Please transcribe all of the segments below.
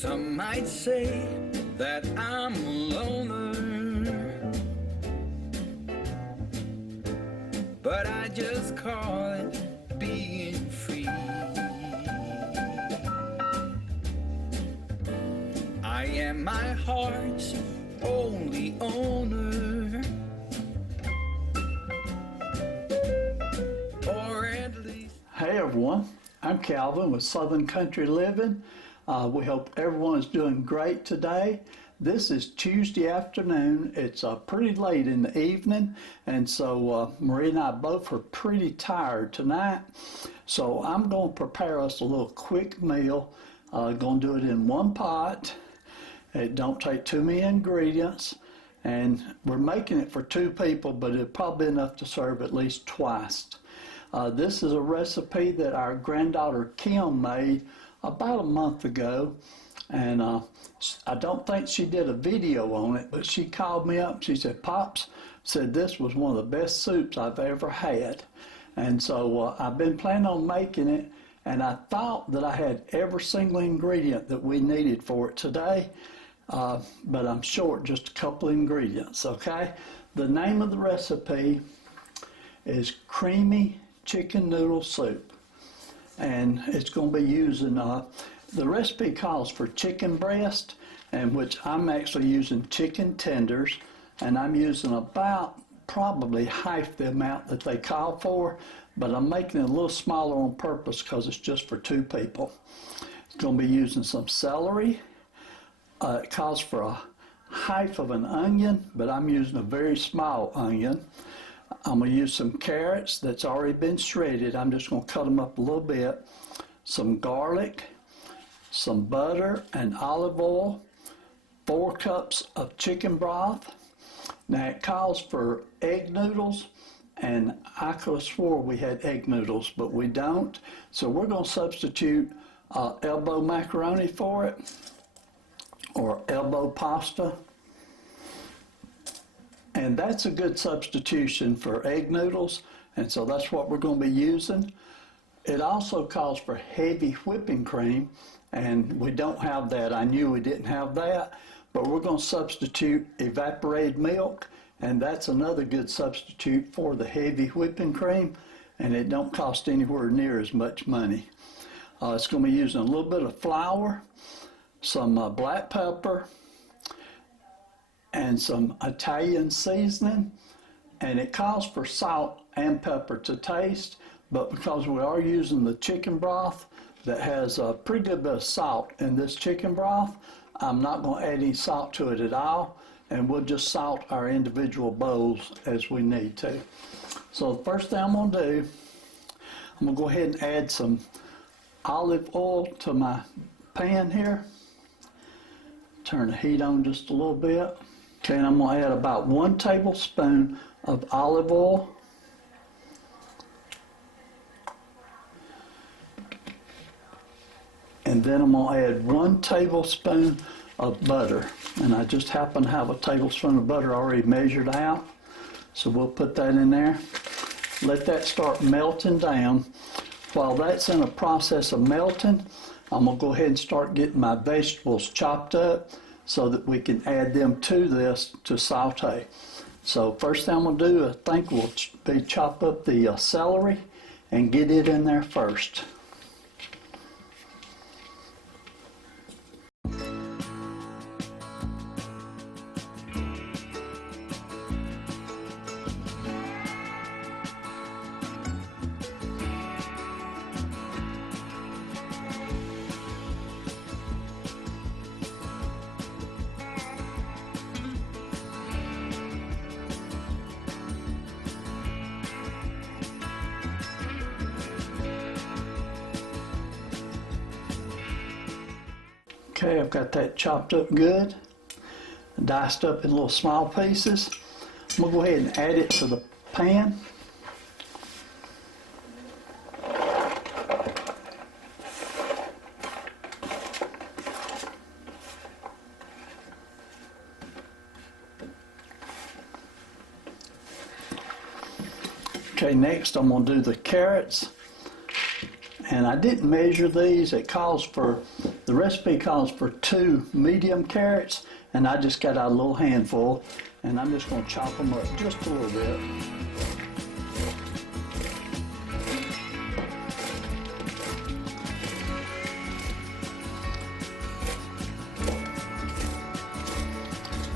Some might say that I'm a loner, but I just call it being free. I am my heart's only owner, or at least... Hey everyone, I'm Calvin with Southern Country Living. We hope everyone is doing great today. This is Tuesday afternoon. It's pretty late in the evening, and so Marie and I both are pretty tired tonight. So I'm going to prepare us a little quick meal. Going to do it in one pot. It don't take too many ingredients, and we're making it for 2 people, but it's probably enough to serve at least twice. This is a recipe that our granddaughter Kim made about a month ago, and I don't think she did a video on it, but she called me up. She said, "Pops," said, "this was one of the best soups I've ever had." And so I've been planning on making it, and I thought that I had every single ingredient that we needed for it today, but I'm short just a couple ingredients, okay? The name of the recipe is Creamy Chicken Noodle Soup. And it's going to be using, the recipe calls for chicken breast, and which I'm actually using chicken tenders, and I'm using about probably half the amount that they call for, but I'm making it a little smaller on purpose because it's just for 2 people. It's going to be using some celery. It calls for a half of an onion, but I'm using a very small onion. I'm going to use some carrots that's already been shredded. I'm just going to cut them up a little bit. Some garlic, some butter and olive oil, 4 cups of chicken broth. Now it calls for egg noodles, and I could have swore we had egg noodles, but we don't. So we're going to substitute elbow macaroni for it, or elbow pasta. And that's a good substitution for egg noodles, and so that's what we're going to be using. It also calls for heavy whipping cream, and we don't have that. I knew we didn't have that, but we're going to substitute evaporated milk, and that's another good substitute for the heavy whipping cream, and it don't cost anywhere near as much money. It's going to be using a little bit of flour, some black pepper, and some Italian seasoning, and it calls for salt and pepper to taste, but because we are using the chicken broth that has a pretty good bit of salt in this chicken broth, I'm not going to add any salt to it at all, and we'll just salt our individual bowls as we need to. So the first thing I'm going to do, I'm going to go ahead and add some olive oil to my pan here. Turn the heat on just a little bit. Okay, and I'm going to add about 1 tablespoon of olive oil. And then I'm going to add 1 tablespoon of butter. And I just happen to have a tablespoon of butter already measured out. So we'll put that in there. Let that start melting down. While that's in a process of melting, I'm going to go ahead and start getting my vegetables chopped up, so that we can add them to this to saute. So first thing I'm going to do, I think we'll chop up the celery and get it in there first. Okay, I've got that chopped up good, diced up in little small pieces. I'm going to go ahead and add it to the pan. Okay, next I'm going to do the carrots. And I didn't measure these. It calls for The recipe calls for 2 medium carrots, and I just got out a little handful, and I'm just going to chop them up just a little bit.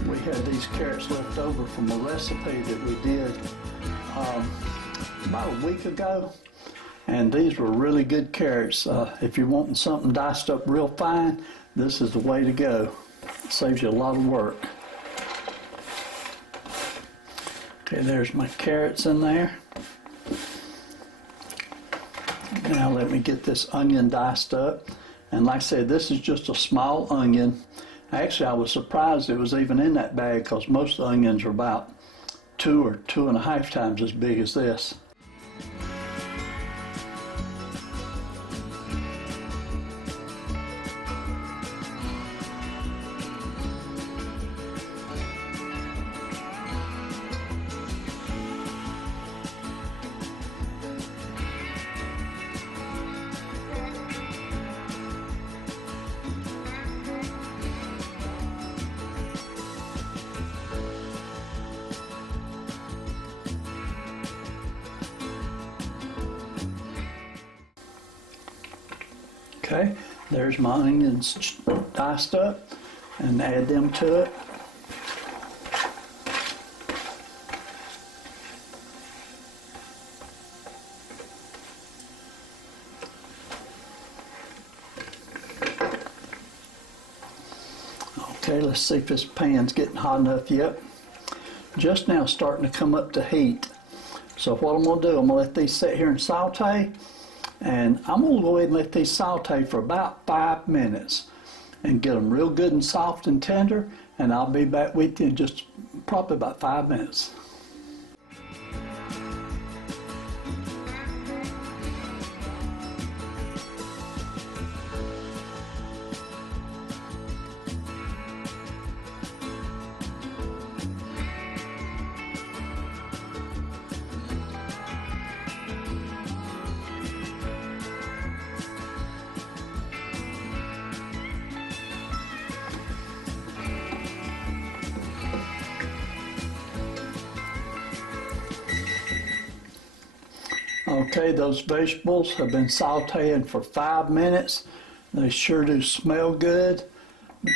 We had these carrots left over from a recipe that we did about a week ago, and these were really good carrots. If you're wanting something diced up real fine, this is the way to go. It saves you a lot of work. Okay, there's my carrots in there. Now let me get this onion diced up. And like I said, this is just a small onion. Actually, I was surprised it was even in that bag because most onions are about 2 or 2.5 times as big as this. Okay, there's my onions diced up, and add them to it. Okay, let's see if this pan's getting hot enough yet. Just now starting to come up to heat. So what I'm going to do, I'm going to let these sit here and saute. And I'm going to go ahead and let these saute for about 5 minutes and get them real good and soft and tender, and I'll be back with you in just probably about 5 minutes. Okay, those vegetables have been sauteing for 5 minutes. They sure do smell good.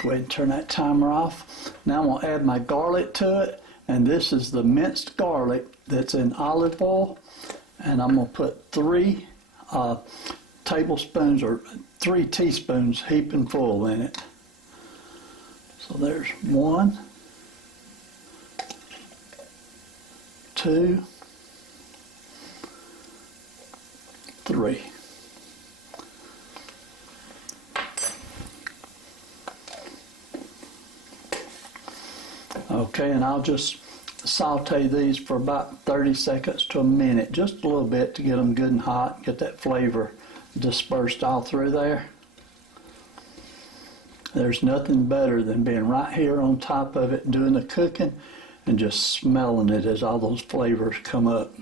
Go ahead and turn that timer off. Now I'm going to add my garlic to it, and this is the minced garlic that's in olive oil, and I'm going to put 3 tablespoons or 3 teaspoons heaping full in it. So there's 1, 2, 3. Okay, and I'll just saute these for about 30 seconds to a minute, just a little bit to get them good and hot, get that flavor dispersed all through there. There's nothing better than being right here on top of it and doing the cooking and just smelling it as all those flavors come up.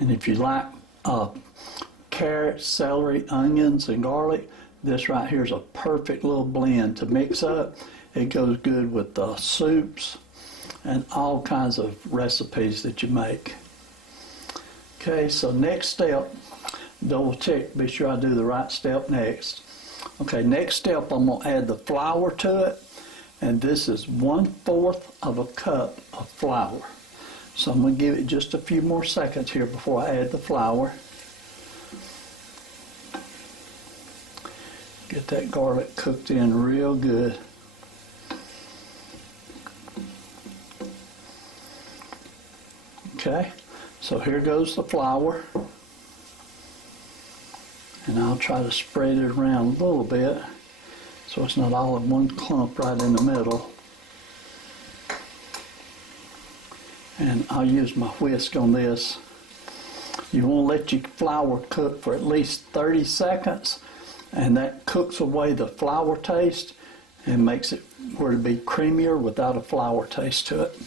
And if you like carrots, celery, onions, and garlic, this right here is a perfect little blend to mix up. It goes good with soups and all kinds of recipes that you make. Okay, so next step, double check, be sure I do the right step next. Okay, next step, I'm going to add the flour to it, and this is 1/4 of a cup of flour. So I'm going to give it just a few more seconds here before I add the flour. Get that garlic cooked in real good. Okay, so here goes the flour. And I'll try to spread it around a little bit so it's not all in one clump right in the middle. And I'll use my whisk on this. You want to let your flour cook for at least 30 seconds, and that cooks away the flour taste and makes it where to be creamier without a flour taste to it.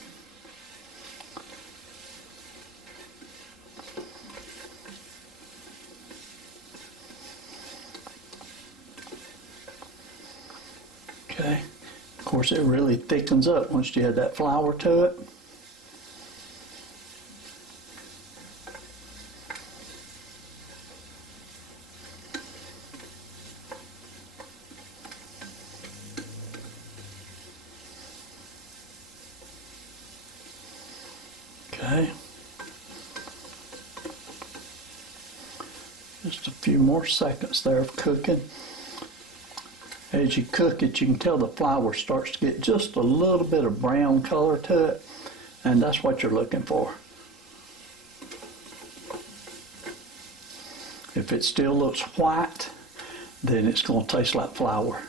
Okay, of course it really thickens up once you add that flour to it. Okay. Just a few more seconds there of cooking. As you cook it, you can tell the flour starts to get just a little bit of brown color to it, and that's what you're looking for. If it still looks white, then it's going to taste like flour.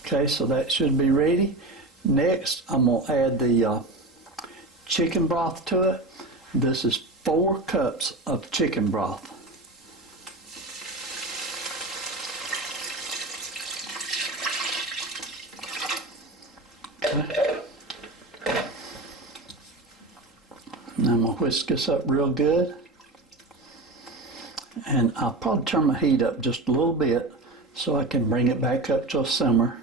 Okay, so that should be ready. Next, I'm going to add the chicken broth to it. This is 4 cups of chicken broth. Okay. And I'm going to whisk this up real good. And I'll probably turn my heat up just a little bit so I can bring it back up to a simmer.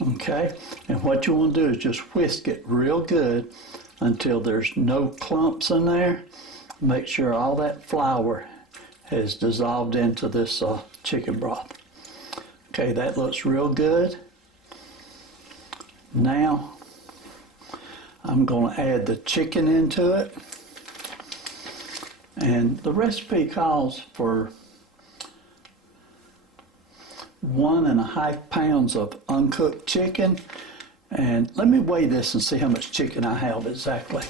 Okay, and what you want to do is just whisk it real good until there's no clumps in there. Make sure all that flour has dissolved into this chicken broth. Okay, that looks real good. Now I'm going to add the chicken into it. And the recipe calls for 1.5 pounds of uncooked chicken, and let me weigh this and see how much chicken I have exactly.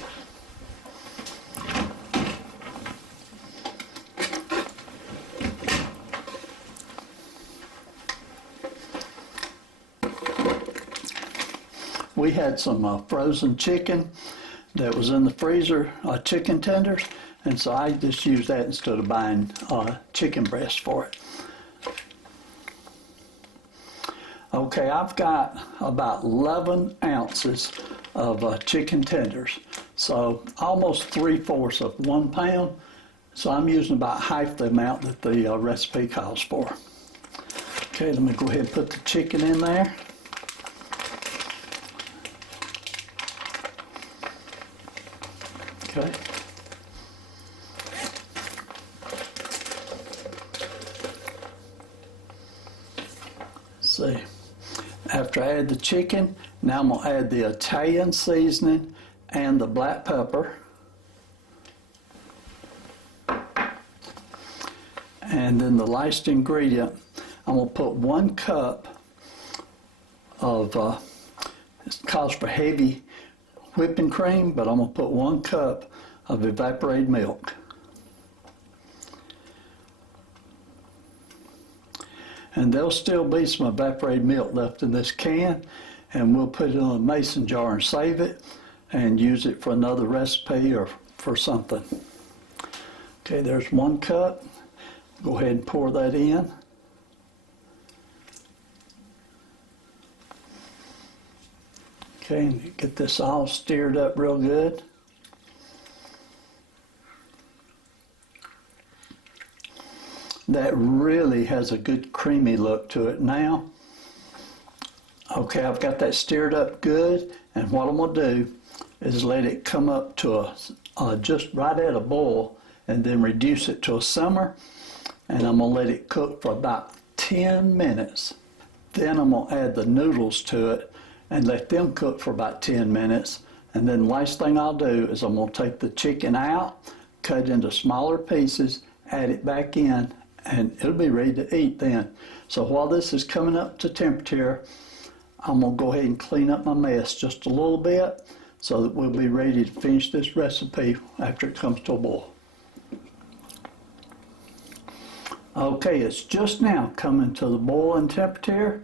We had some frozen chicken that was in the freezer, chicken tenders, and so I just used that instead of buying chicken breast for it. Okay, I've got about 11 ounces of chicken tenders, so almost 3/4 of 1 pound. So I'm using about half the amount that the recipe calls for. Okay, let me go ahead and put the chicken in there. Okay. See. After I add the chicken, now I'm going to add the Italian seasoning and the black pepper. And then the last ingredient, I'm going to put 1 cup of, it calls for heavy whipping cream, but I'm going to put 1 cup of evaporated milk. And there'll still be some evaporated milk left in this can, and we'll put it in a mason jar and save it and use it for another recipe or for something. Okay, there's 1 cup. Go ahead and pour that in. Okay, and get this all stirred up real good. That really has a good creamy look to it now. Okay, I've got that stirred up good, and what I'm going to do is let it come up to a just right at a boil, and then reduce it to a simmer, and I'm going to let it cook for about 10 minutes. Then I'm going to add the noodles to it and let them cook for about 10 minutes. And then the last thing I'll do is I'm going to take the chicken out, cut it into smaller pieces, add it back in, and it'll be ready to eat then. So while this is coming up to temperature, I'm going to go ahead and clean up my mess just a little bit so that we'll be ready to finish this recipe after it comes to a boil. Okay, it's just now coming to the boiling temperature.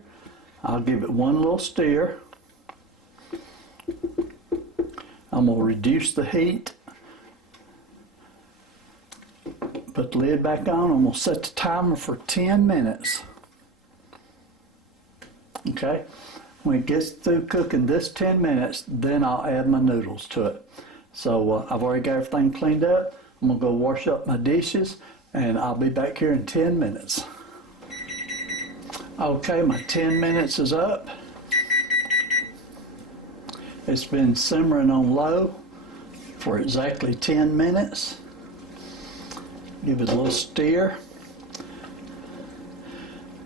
I'll give it 1 little stir. I'm going to reduce the heat Put the lid back on. I'm going to set the timer for 10 minutes. Okay, when it gets through cooking this 10 minutes, then I'll add my noodles to it. So I've already got everything cleaned up. I'm going to go wash up my dishes, and I'll be back here in 10 minutes. Okay, my 10 minutes is up. It's been simmering on low for exactly 10 minutes. Give it a little stir.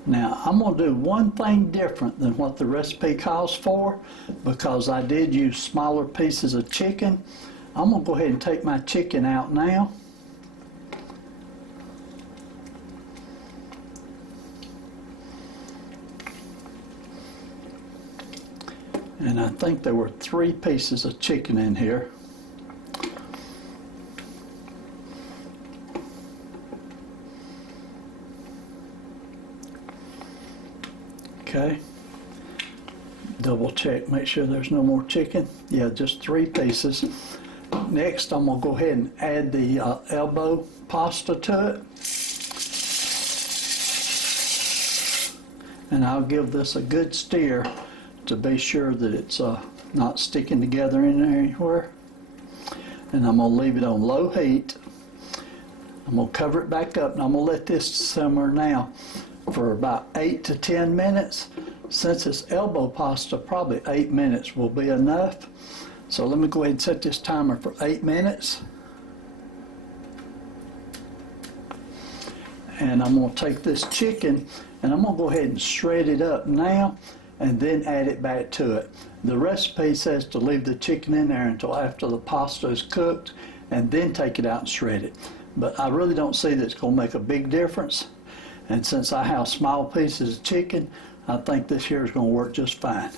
Now, I'm going to do one thing different than what the recipe calls for, because I did use smaller pieces of chicken. I'm going to go ahead and take my chicken out now. And I think there were 3 pieces of chicken in here. Okay, double check, make sure there's no more chicken. Yeah, just 3 pieces. Next, I'm going to go ahead and add the elbow pasta to it. And I'll give this a good stir to be sure that it's not sticking together in there anywhere. And I'm going to leave it on low heat. I'm going to cover it back up, and I'm going to let this simmer now for about 8 to 10 minutes. Since it's elbow pasta, probably 8 minutes will be enough. So let me go ahead and set this timer for 8 minutes. And I'm going to take this chicken and I'm going to go ahead and shred it up now and then add it back to it. The recipe says to leave the chicken in there until after the pasta is cooked and then take it out and shred it. But I really don't see that it's going to make a big difference. And since I have small pieces of chicken, I think this here is going to work just fine.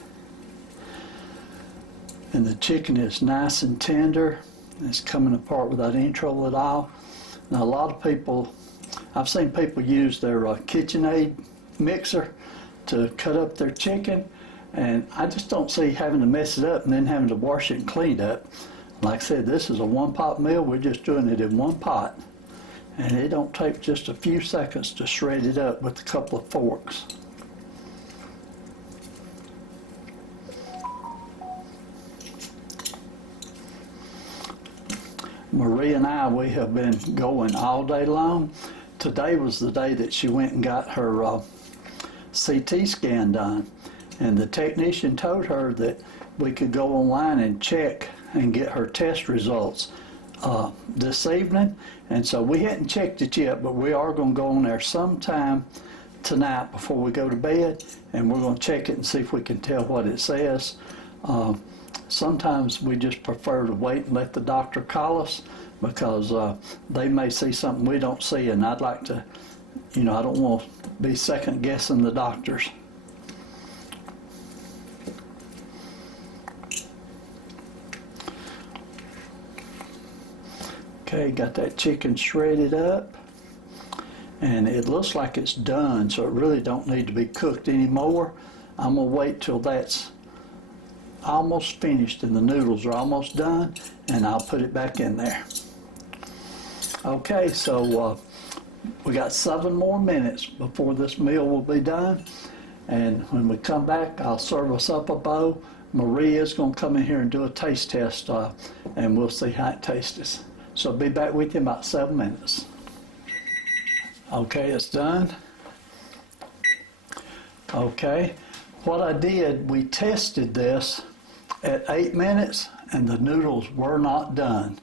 And the chicken is nice and tender. It's coming apart without any trouble at all. Now a lot of people, I've seen people use their KitchenAid mixer to cut up their chicken, and I just don't see having to mess it up and then having to wash it and clean it up. Like I said, this is a one-pot meal. We're just doing it in one pot. And it don't take just a few seconds to shred it up with a couple of forks. Marie and I, we have been going all day long. Today was the day that she went and got her CT scan done. And the technician told her that we could go online and check and get her test results this evening. And so we hadn't checked it yet, but we are going to go on there sometime tonight before we go to bed, and we're going to check it and see if we can tell what it says. Sometimes we just prefer to wait and let the doctor call us, because they may see something we don't see, and I'd like to, I don't want to be second guessing the doctors. Okay, got that chicken shredded up, and it looks like it's done, so it really don't need to be cooked anymore. I'm gonna wait till that's almost finished and the noodles are almost done, and I'll put it back in there. Okay, so we got 7 more minutes before this meal will be done, and when we come back, I'll serve us up a bowl. Marie is gonna come in here and do a taste test, and we'll see how it tastes. So I'll be back with you in about 7 minutes. Okay, it's done. Okay, what I did, we tested this at 8 minutes and the noodles were not done.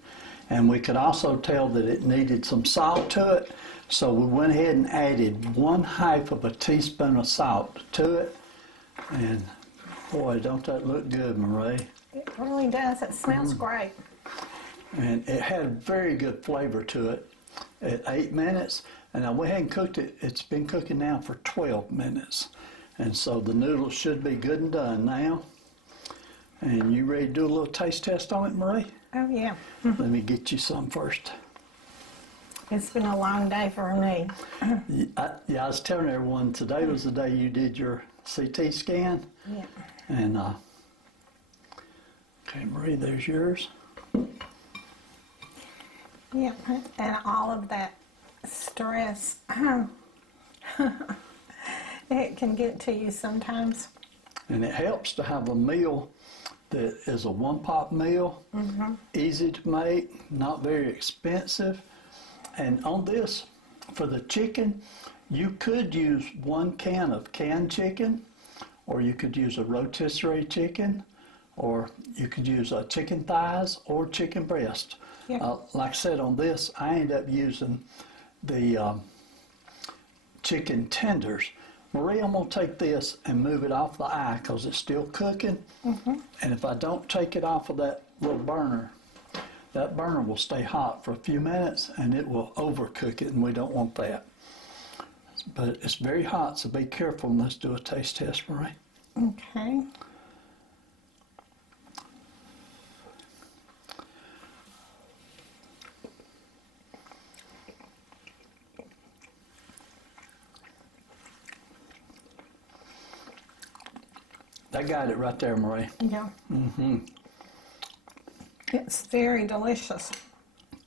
And we could also tell that it needed some salt to it. So we went ahead and added 1/2 of a teaspoon of salt to it. And boy, don't that look good, Marie? It really does. It smells great. And it had very good flavor to it at 8 minutes. And I went ahead and cooked it. It's been cooking now for 12 minutes. And so the noodles should be good and done now. And you ready to do a little taste test on it, Marie? Oh, yeah. Let me get you some first. It's been a long day for me. I was telling everyone today was the day you did your CT scan. Yeah. And, okay, Marie, there's yours. Yeah, and all of that stress. It can get to you sometimes. And it helps to have a meal that is a one-pot meal, easy to make, not very expensive. And on this, for the chicken, you could use 1 can of canned chicken, or you could use a rotisserie chicken, or you could use chicken thighs or chicken breast. Yeah. Like I said, on this, I end up using the chicken tenders. Marie, I'm going to take this and move it off the eye because it's still cooking. And if I don't take it off of that little burner, that burner will stay hot for a few minutes and it will overcook it, and we don't want that. But it's very hot, so be careful, and let's do a taste test, Marie. Okay. I got it right there, Marie. Yeah. It's very delicious.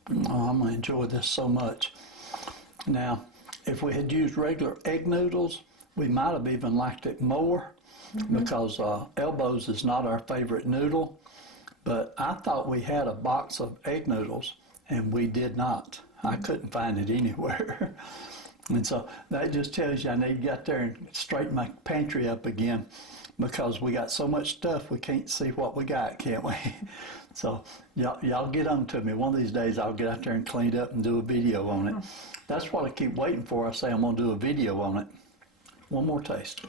Oh, I'm going to enjoy this so much. Now, if we had used regular egg noodles, we might have even liked it more because elbows is not our favorite noodle. But I thought we had a box of egg noodles, and we did not. I couldn't find it anywhere. And so that just tells you I need to get there and straighten my pantry up again, because we got so much stuff we can't see what we got, can't we? So y'all get on to me. One of these days I'll get out there and clean it up and do a video on it. That's what I keep waiting for. I say I'm going to do a video on it. One more taste.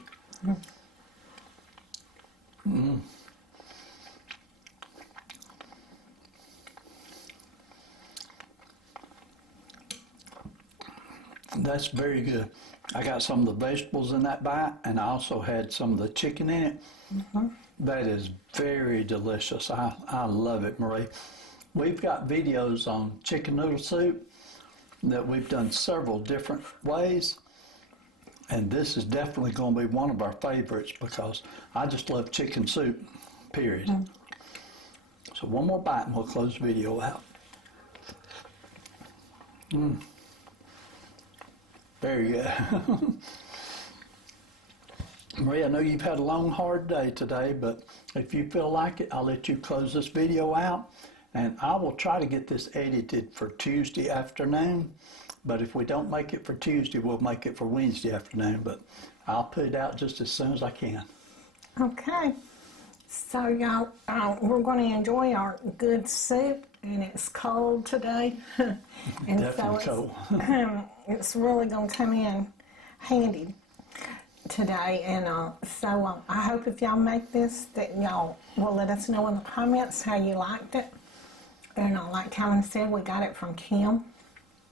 That's very good. I got some of the vegetables in that bite, and I also had some of the chicken in it. That is very delicious. I love it, Marie. We've got videos on chicken noodle soup that we've done several different ways, and this is definitely going to be one of our favorites because I just love chicken soup, period. So one more bite and we'll close the video out. Very good. Marie, I know you've had a long, hard day today, but if you feel like it, I'll let you close this video out, and I will try to get this edited for Tuesday afternoon. But if we don't make it for Tuesday, we'll make it for Wednesday afternoon, but I'll put it out just as soon as I can. Okay. So y'all, we're going to enjoy our good soup, and it's cold today. And Definitely so cold. it's really going to come in handy today. And so I hope if y'all make this that y'all will let us know in the comments how you liked it. And like Talon said, we got it from Kim.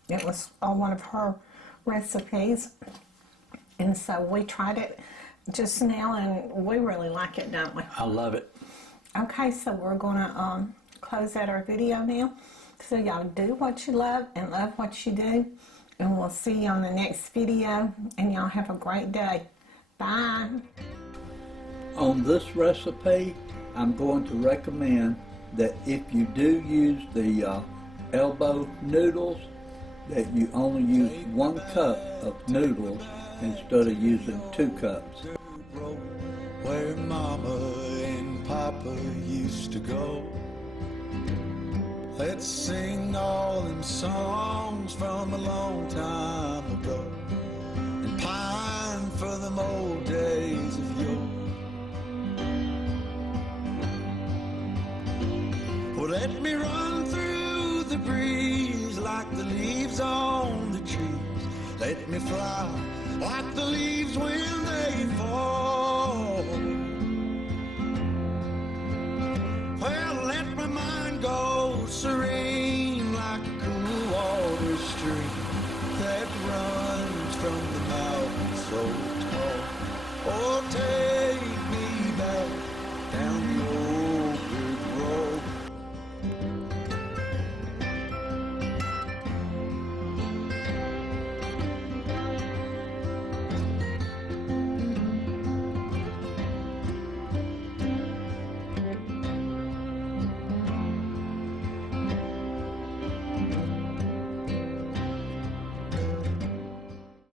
It was one of her recipes. And so we tried it just now, and we really like it, don't we? I love it. Okay, so we're going to close out our video now. So y'all do what you love and love what you do. And we'll see you on the next video. And y'all have a great day. Bye. On this recipe, I'm going to recommend that if you do use the elbow noodles, that you only use 1 cup of noodles instead of using 2 cups. Where Mama and Papa used to go. Let's sing all them songs from a long time ago, and pine for them old days of yore. Well, let me run through the breeze like the leaves on the trees. Let me fly like the leaves when they fall. Well, let my mind go serene like a cool water stream that runs from the mountain so tall. Oh, take